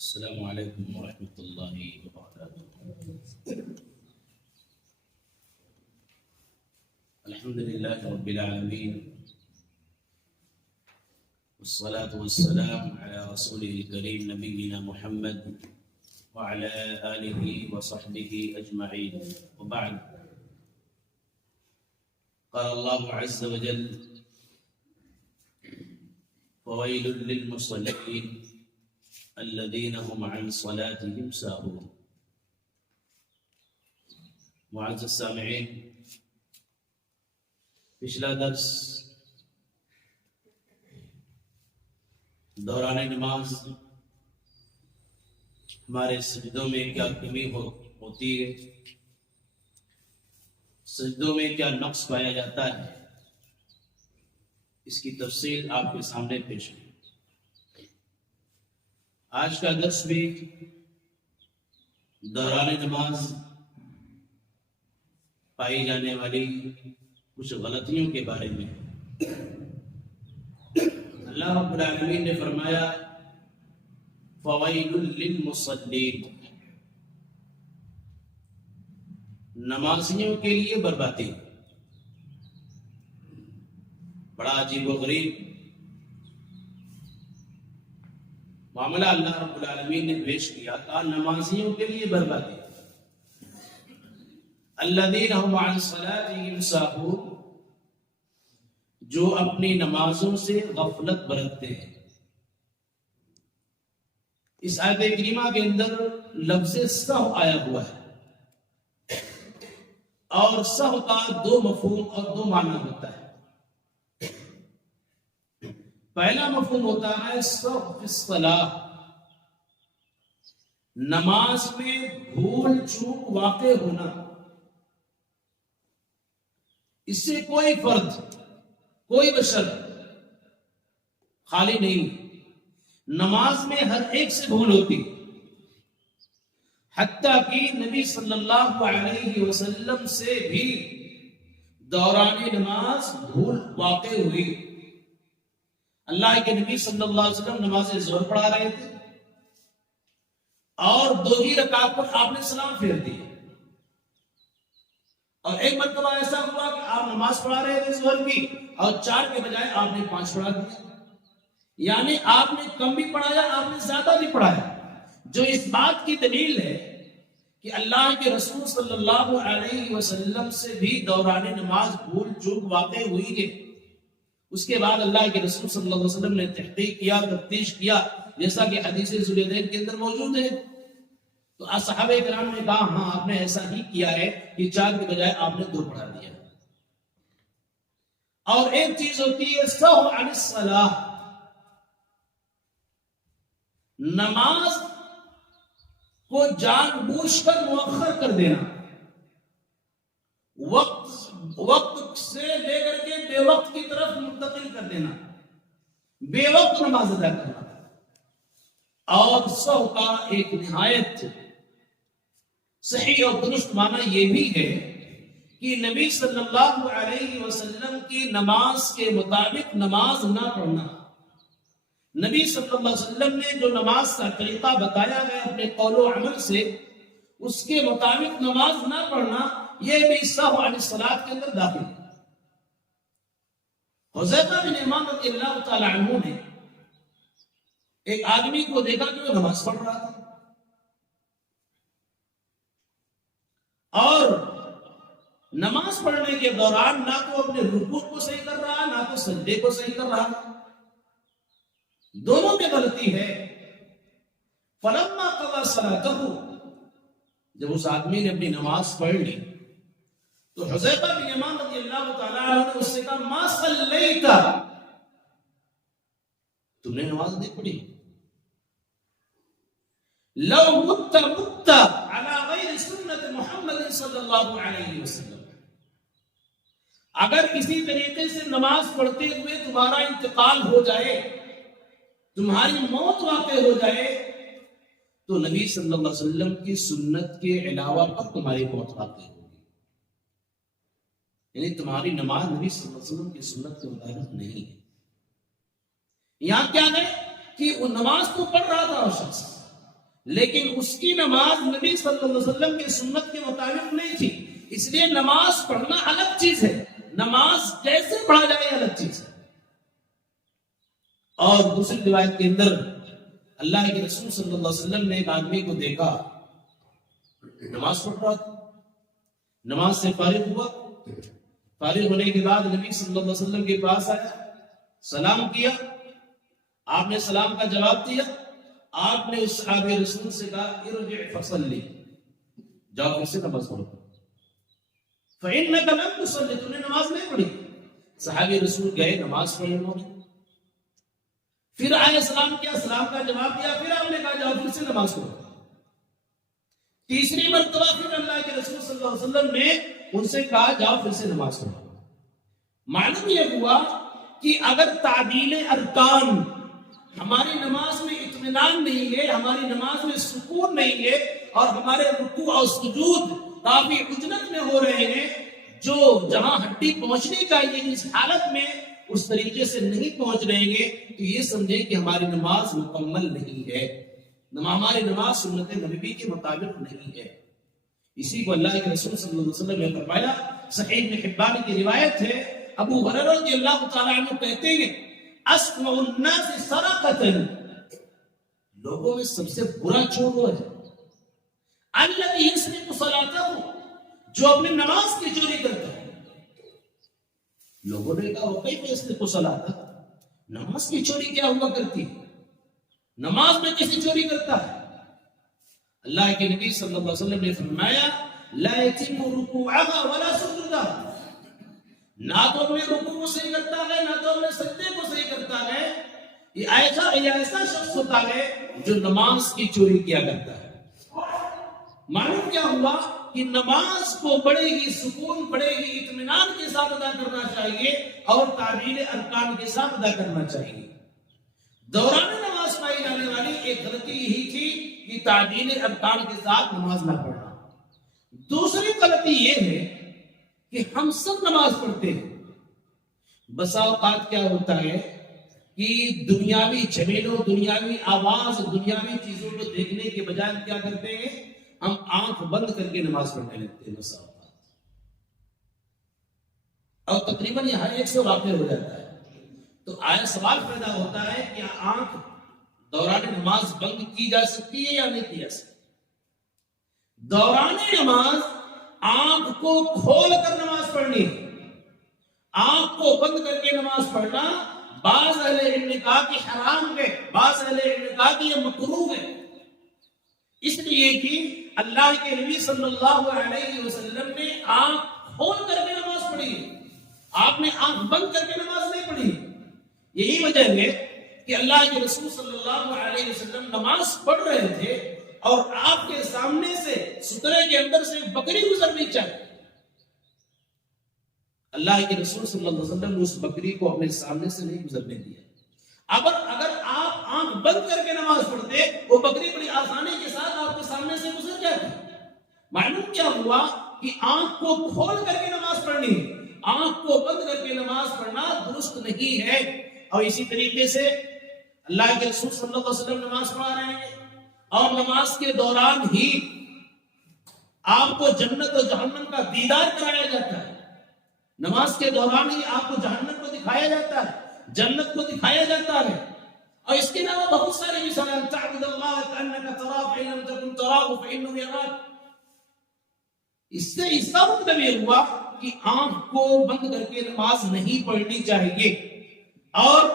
السلام عليكم ورحمة الله وبركاته. الحمد لله رب العالمين، والصلاة والسلام على رسوله الكريم نبينا محمد وعلى آله وصحبه أجمعين، وبعد. قال الله عز وجل: فويل للمصلين الذين هم عن صلاتهم ساهون. معزز سامعین، پچھلا درس دوران نماز ہمارے سجدوں میں کیا کمی ہوتی ہے، سجدوں میں کیا نقص پایا جاتا ہے، اس کی تفصیل آپ کے سامنے پیش ہے۔ آج کا درس بھی دوران نماز پائی جانے والی کچھ غلطیوں کے بارے میں ہے۔ اللہ رب العالمین نے فرمایا: فویل للمصلین، نمازیوں کے لیے بربادی۔ بڑا عجیب و غریب معاملہ اللہ رب العالمین نے پیش کیا، کہا نمازیوں کے لیے بربادی۔ الذین هم عن صلاتهم ساہون، جو اپنی نمازوں سے غفلت برتتے ہیں۔ اس آیت کریمہ کے اندر لفظ سہو آیا ہوا ہے، اور سہو کا دو مفہوم اور دو معنی ہوتا ہے۔ پہلا مفہوم ہوتا ہے سہو فی الصلاۃ، نماز میں بھول چوک واقع ہونا۔ اس سے کوئی فرد، کوئی بشر خالی نہیں، نماز میں ہر ایک سے بھول ہوتی، حتیٰ کہ نبی صلی اللہ علیہ وسلم سے بھی دوران نماز بھول واقع ہوئی۔ اللہ کے نبی صلی اللہ علیہ وسلم نماز ظہر پڑھا رہے تھے، اور دو ہی رکعت پر آپ نے سلام پھیر دیا، اور ایک مرتبہ ایسا ہوا کہ آپ نماز پڑھا رہے تھے ظہر کی، اور 4 کے بجائے آپ نے 5 پڑھا دیا، یعنی آپ نے کم بھی پڑھایا، آپ نے زیادہ بھی پڑھایا، جو اس بات کی دلیل ہے کہ اللہ کے رسول صلی اللہ علیہ وسلم سے بھی دوران نماز بھول چوک واقع ہوئی ہے۔ اس کے بعد اللہ کے رسول صلی اللہ علیہ وسلم نے تحقیق کیا، تفتیش کیا، جیسا کہ حدیث ذوالدین کے اندر موجود ہے۔ تو صحابہ کرام نے کہا ہاں آپ نے ایسا ہی کیا ہے کہ 4 کے بجائے آپ نے 2 پڑھا دیا۔ اور ایک چیز ہوتی ہے سہو عن الصلاۃ، نماز کو جان بوجھ کر مؤخر کر دینا، وقت سے لے کر کے بے وقت کی طرف منتقل کر دینا، بے وقت نماز ادا کرنا۔ اور سہو کا ایک نہایت صحیح اور درست معنی یہ بھی ہے کہ نبی صلی اللہ علیہ وسلم کی نماز کے مطابق نماز نہ پڑھنا۔ نبی صلی اللہ علیہ وسلم نے جو نماز کا طریقہ بتایا ہے اپنے قول و عمل سے، اس کے مطابق نماز نہ پڑھنا، یہ بھی سہو عن الصلاۃ کے اندر داخل ہے۔ حذیفہ بن یمان رضی اللہ تعالی عنہ نے ایک آدمی کو دیکھا کہ وہ نماز پڑھ رہا تھا، اور نماز پڑھنے کے دوران نہ تو اپنے رکوع کو صحیح کر رہا، نہ تو سجدے کو صحیح کر رہا، دونوں میں غلطی ہے۔ فلما قضى صلاته، جب اس آدمی نے اپنی نماز پڑھ لی تو حذیفہ بن یمان رضی اللہ تعالی عنہ نے اس سے کہا ما صلیت، تم نے نماز نہیں پڑھی؟ لو مت على غیر سنت محمد صلی اللہ علیہ وسلم، اگر اسی طریقے سے نماز پڑھتے ہوئے تمہارا انتقال ہو جائے، تمہاری موت واقع ہو جائے، تو نبی صلی اللہ علیہ وسلم کی سنت کے علاوہ پر تمہاری موت واقع ہوگی، یعنی تمہاری نماز نبی صلی اللہ علیہ وسلم کی سنت کے مطابق نہیں ہے۔ یہاں کیا ہے کہ وہ نماز تو پڑھ رہا تھا وہ شخص، لیکن اس کی نماز نبی صلی اللہ علیہ وسلم کے سنت کے مطابق نہیں تھی، اس لیے نماز پڑھنا الگ چیز ہے، نماز کیسے پڑھا جائے الگ چیز ہے۔ اور دوسری روایت کے اندر اللہ کے رسول صلی اللہ علیہ وسلم نے ایک آدمی کو دیکھا نماز پڑھ رہا تھا، نماز سے فارغ ہوا، فارغ ہونے کے بعد نبی صلی اللہ علیہ وسلم کے پاس آیا، سلام کیا، آپ نے سلام کا جواب دیا، آپ نے اس صحابی رسول سے کہا ارجع فصلی، جاؤ پھر سے نماز پڑھو، فإنك لم تصلی، تم نے نماز نہیں پڑھی۔ صحابی رسول گئے نماز پڑھی انہوں نے، پھر آئے سلام کیا، سلام کا جواب دیا، پھر آپ نے کہا جاؤ پھر سے نماز پڑھو۔ تیسری مرتبہ پھر اللہ کے رسول صلی اللہ علیہ وسلم نے ان سے کہا جاؤ پھر سے نماز پڑھو۔ معلوم یہ ہوا کہ اگر تعدیل ارکان، ہماری نماز میں اطمینان نہیں ہے، ہماری نماز میں سکون نہیں ہے، اور ہمارے رکوع اور سجود کافی عجلت میں ہو رہے ہیں، جو جہاں ہڈی پہنچنی چاہیے اس حالت میں اس طریقے سے نہیں پہنچ رہے گے، تو یہ سمجھیں کہ ہماری نماز مکمل نہیں ہے، ہماری نماز سنت نبوی کے مطابق نہیں ہے۔ اسی کو اللہ کے رسول صلی اللہ علیہ وسلم نے فرمایا، صحیح ابن حبان کی روایت ہے، ابو ہریرہ رضی اللہ تعالیٰ عنہ کہتے ہیں اسمع الناس سرقۃ، لوگوں میں سب سے برا چور وہ ہے الذی یسرق صلاتہ، جو اپنی نماز کی چوری کرتا ہے۔ لوگوں نے کہا وہ کیف یسرق صلاتہ، نماز کی چوری کیا ہوا کرتی ہے، نماز میں کیسے چوری کرتا ہے؟ اللہ کے نبی صلی اللہ علیہ وسلم نے فرمایا لا یتم رکوعها ولا سجودها، نہ تو اپنے رکوع کو صحیح کرتا ہے، نہ تو اپنے سجدے کو صحیح کرتا ہے، یہ ایسا شخص ہوتا ہے جو نماز کی چوری کیا کرتا ہے۔ معلوم کیا ہوا کہ نماز کو بڑے ہی سکون، بڑے ہی اطمینان کے ساتھ ادا کرنا چاہیے، اور تعبیر ارکان کے ساتھ ادا کرنا چاہیے۔ دوران نماز پڑھی جانے والی ایک غلطی یہی تھی کہ تعبیر ارکان کے ساتھ نماز نہ پڑھنا۔ دوسری غلطی یہ ہے کہ ہم سب نماز پڑھتے ہیں، بسا اوقات کیا ہوتا ہے کہ دنیاوی جھمیلوں، دنیاوی آواز، دنیاوی چیزوں کو دیکھنے کے بجائے کیا کرتے ہیں، ہم آنکھ بند کر کے نماز پڑھنے لگتے ہیں بسا اوقات، اور تقریباً یہ ہر ایک سے واقع ہو جاتا ہے۔ تو آیا سوال پیدا ہوتا ہے کہ آنکھ دوران نماز بند کی جا سکتی ہے یا نہیں کی جا سکتی؟ دوران نماز آنکھ کو کھول کر نماز پڑھنی ہے، آنکھ کو بند کر کے نماز پڑھنا بعض اہل علم نے کہا کہ حرام ہے، بعض اہل علم نے کہا کہ یہ مکروہ ہے، اس لیے کہ اللہ کے نبی صلی اللہ علیہ وسلم نے آنکھ کھول کر کے نماز پڑھی ہے، آپ نے آنکھ بند کر کے نماز نہیں پڑھی۔ یہی وجہ ہے کہ اللہ کے رسول صلی اللہ علیہ وسلم نماز پڑھ رہے تھے اور آپ کے سامنے سے سترے کے اندر سے بکری گزرنی چاہیے، اللہ کے رسول صلی اللہ علیہ وسلم نے اس بکری کو اپنے سامنے سے نہیں گزرنے دیا۔ اگر آپ آنکھ بند کر کے نماز پڑھتے، وہ بکری بڑی آسانی کے ساتھ آپ کے سامنے سے گزر جاتی۔ معلوم کیا ہوا کہ آنکھ کو کھول کر کے نماز پڑھنی، آنکھ کو بند کر کے نماز پڑھنا درست نہیں ہے۔ اور اسی طریقے سے اللہ کے رسول صلی اللہ علیہ وسلم نماز پڑھا رہے ہیں، اور نماز کے دوران ہی آپ کو جنت و جہنم کا دیدار کرایا جاتا ہے، نماز کے دوران ہی آپ کو جہنم کو دکھایا جاتا ہے، جنت کو دکھایا جاتا ہے۔ اور اس کے علاوہ بہت ساری مثالیں، تعبد اللہ کأنک تراہ فإن لم تکن تراہ فإنہ یراک۔ اس سے اس کا مطلب یہ ہوا کہ آنکھ کو بند کر کے نماز نہیں پڑھنی چاہیے۔ اور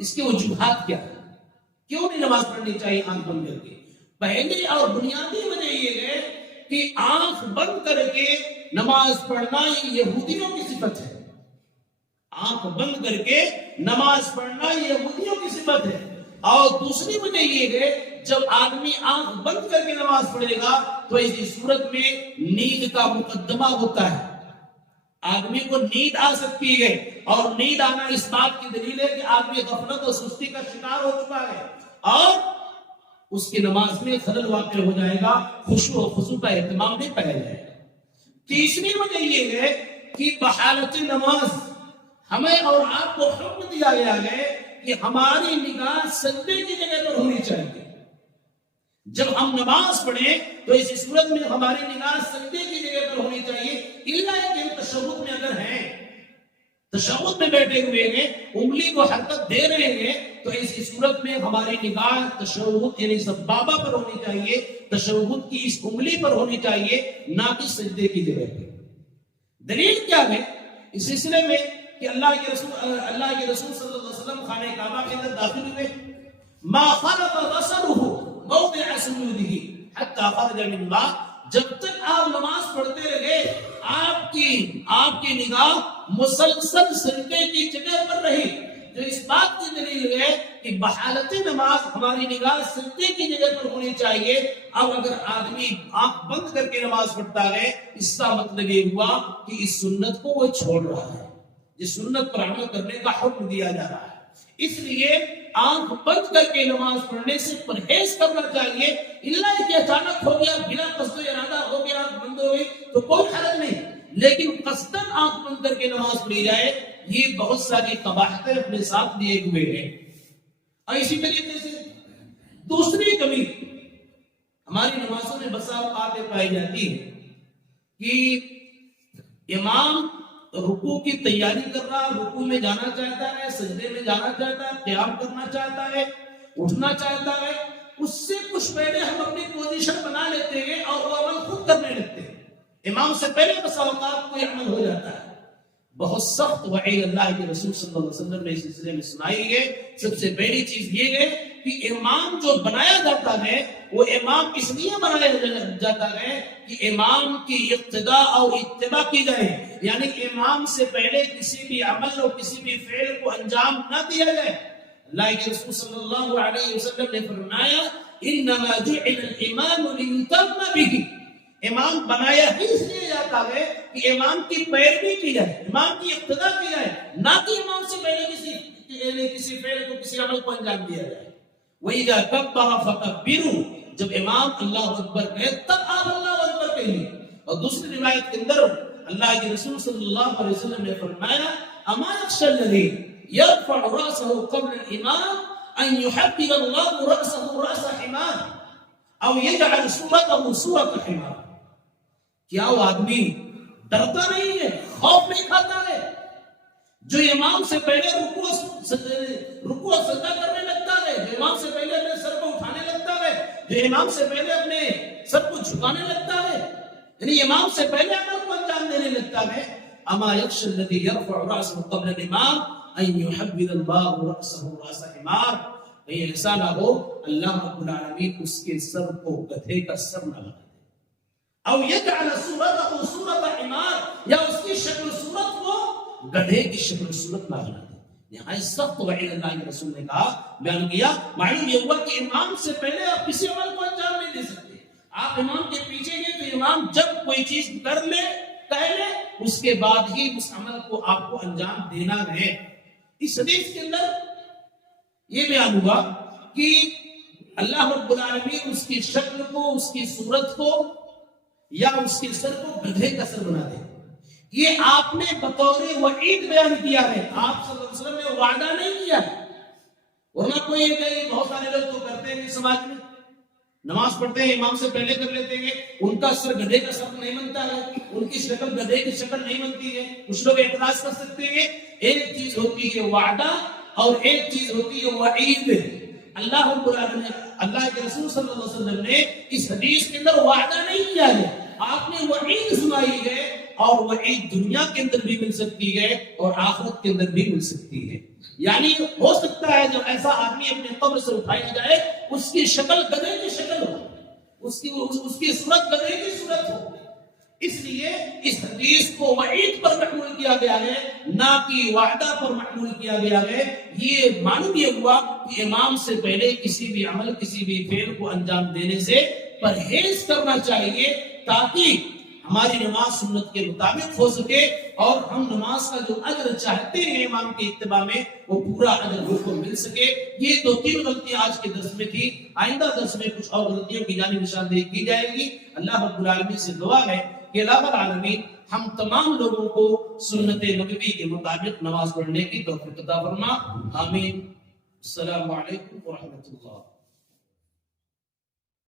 اس کے وجوہات کیا ہے، کیوں نہیں نماز پڑھنی چاہیے آنکھ بند کر کے؟ پہلی اور بنیادی وجہ یہ ہے کہ آنکھ بند کر کے نماز پڑھنا یہ یہودیوں کی صفت ہے، آنکھ بند کر کے نماز پڑھنا یہ یہودیوں کی صفت ہے۔ اور دوسری وجہ یہ ہے جب آدمی آنکھ بند کر کے نماز پڑھے گا تو اسی صورت میں نیند کا مقدمہ ہوتا ہے، آدمی کو نیند آ سکتی ہے، اور نیند آنا اس بات کی دلیل ہے کہ آدمی غفلت اور سستی کا شکار ہو چکا ہے، اور اس کی نماز میں خلل واقع ہو جائے گا، خشوع و خضوع کا اہتمام نہیں پایا جائے گا۔ تیسری وجہ یہ ہے کہ بحالت نماز ہمیں اور آپ کو حکم دیا گیا ہے کہ ہماری نگاہ سجدے کی جگہ پر ہونی چاہیے۔ جب ہم نماز پڑھیں تو اس صورت میں ہماری نگاہ سجدے کی جگہ پر ہونی چاہیے، الا کہ ہم تشہد میں اگر ہیں، تشہد میں بیٹھے ہوئے ہیں، انگلی کو حرکت دے رہے ہیں، تو اس صورت میں ہماری نگاہ تشہد یعنی سبابہ پر ہونی چاہیے، تشہد کی اس انگلی پر ہونی چاہیے، نہ کہ سجدے کی جگہ پر۔ دلیل کیا ہے اس سلسلے میں کہ اللہ کے رسول صلی اللہ علیہ وسلم خانہ کعبہ کے اندر داخل ہوئے، ما خلق بصره موضع سجوده حتى خرج من الله، جب تک آپ نماز پڑھتے رہے آپ کی نگاہ مسلسل سجدے کی جگہ پر رہی، جو اس بات کی دلیل ہے کہ بحالت نماز ہماری نگاہ سجدے کی جگہ پر ہونی چاہیے۔ اب اگر آدمی آنکھ بند کر کے نماز پڑھتا ہے، اس کا مطلب یہ ہوا کہ اس سنت کو وہ چھوڑ رہا ہے، جس سنت پر عمل کرنے کا حکم دیا جا رہا ہے۔ اس لیے آنکھ بند کر کے نماز پڑھنے سے پرہیز کرنا چاہیے، اللہ کہ اچانک ہو گیا، بنا قصد ارادہ ہو گیا، آنکھ بند ہو گئی تو کوئی حرج نہیں، لیکن قصداً آنکھ بند کر کے نماز پڑھی جائے، یہ بہت ساری قباحتیں اپنے ساتھ لیے ہوئے ہیں۔ اور اسی طریقے سے دوسری کمی ہماری نمازوں میں بسا اوقات پائی جاتی ہے کہ امام رکوع کی تیاری کر رہا، رکوع میں جانا چاہتا ہے، سجدے میں جانا چاہتا ہے، قیام کرنا چاہتا ہے، اٹھنا چاہتا ہے، اس سے کچھ پہلے ہم اپنی پوزیشن بنا لیتے ہیں اور وہ عمل خود کرنے لگتے ہیں، امام سے پہلے بسا اوقات کوئی عمل ہو جاتا ہے۔ بہت سخت وعید اللہ کے رسول صلی اللہ علیہ وسلم نے اس سلسلے میں سنائی ہے۔ سب سے پہلی چیز یہ ہے کہ امام جو بنایا جاتا ہے وہ امام اس لیے بنایا جاتا ہے کہ امام کی اقتداء اور اتباع کی جائے، یعنی امام سے پہلے کسی بھی عمل اور کسی بھی فعل کو انجام نہ دیا جائے۔ اللہ کے رسول صلی اللہ علیہ وسلم نے فرمایا انما جعل الامام لیتم به، امام بنایا ہی اس لیے جاتا ہے کہ امام کی پیروی کی جائے، امام کی اقتداء کی جائے، نہ کہ امام سے پہلے کسی فعل کو کسی عمل کو انجام دیا جائے۔ وَإِذَا كَبَّرَ فَكَبِّرُوا، جب امام اللہ اکبر کہے تب آپ اللہ اکبر کہیے۔ اور دوسری روایت کے اندر اللہ کے رسول صلی اللہ علیہ وسلم نے فرمایا اما يخشى الذي يرفع رأسه قبل الإمام أن يحبب الله رأسه رأس حمار أو يجعل صورته صورة حمار، کیا وہ آدمی ڈرتا نہیں ہے، خوف نہیں کھاتا ہے، جو امام سے پہلے رکوع اور سجدہ کرنے لگتا ہے، جو امام سے پہلے اپنے سر کو اٹھانے لگتا ہے، جو امام سے پہلے اپنے سر کو جھکانے لگتا ہے، یعنی امام سے پہلے عمل کو انجام دینے لگتا ہے۔ اما يخشى الذي يرفع رأسه قبل الامام ان يحبب الله رأسه رأس حمار، یہ ایسا نہ ہو اللہ رب العالمین اس کے سر کو گدھے کا سر نہ بنا دے، او يجعل صورته صورة حمار، یا اس کی شکل صورت کو گدھے کی شکل صورت نہ بنا دے۔ یہاں سخت وعید اللہ کے رسول نے کہا، بیان کیا، معلوم یہ ہوا کہ امام سے پہلے آپ کسی عمل کو انجام نہیں دے سکتے۔ آپ امام کے پیچھے گئے تو امام جب کوئی چیز کر لے کہہ لے اس کے بعد ہی اس عمل کو آپ کو انجام دینا ہے۔ اس حدیث کے اندر یہ بیان ہوا کہ اللہ رب العالمین اس کی شکل کو، اس کی صورت کو یا اس کے سر کو گدھے کا سر بنا دے، یہ آپ نے بطور وعید بیان کیا ہے، آپ صلی اللہ علیہ وسلم نے وعدہ نہیں کیا ہے۔ ورنہ کوئی یہ کہ بہت سارے لوگ تو کرتے ہیں سماج میں، نماز پڑھتے ہیں امام سے پہلے کر لیتے ہیں، ان کا سر گدھے کا سر نہیں بنتا ہے، ان کی شکل گدھے کی شکل نہیں بنتی ہے۔ کچھ لوگ اعتراض کر سکتے ہیں، ایک چیز ہوتی ہے وعدہ اور ایک چیز ہوتی ہے وعید۔ اللہ رب العالمین، اللہ کے رسول صلی اللہ علیہ وسلم نے اس حدیث کے اندر وعدہ نہیں کیا ہے، آپ نے وعید سنائی ہے، اور وعید دنیا کے اندر بھی مل سکتی ہے اور آخرت کے اندر بھی مل سکتی ہے۔ یعنی ہو سکتا ہے جب ایسا آدمی اپنے قبر سے اٹھایا جائے اس کی شکل گدھے کی شکل ہو، اس کی صورت گدھے کی صورت ہو، اس لیے اس حدیث کو وعید پر محمول کیا گیا ہے، نہ کہ وعدہ پر محمول کیا گیا ہے۔ یہ معلوم یہ ہوا کہ امام سے پہلے کسی بھی عمل، کسی بھی فعل کو انجام دینے سے پرہیز کرنا چاہیے، تاکہ ہماری نماز سنت کے مطابق ہو سکے اور ہم نماز کا جو اجر چاہتے ہیں امام کے اتباع میں وہ پورا اجر ہم کو مل سکے۔ یہ 2-3 غلطیاں آج کے درس میں تھی، آئندہ درس میں کچھ اور غلطیوں کی جانب نشاندہی کی جائے گی۔ اللہ رب العالمین سے دعا ہے کہ اللہ رب العالمین ہم تمام لوگوں کو سنت نبوی کے مطابق نماز پڑھنے کی توفیق عطا فرما، آمین۔ السلام علیکم ورحمۃ اللہ۔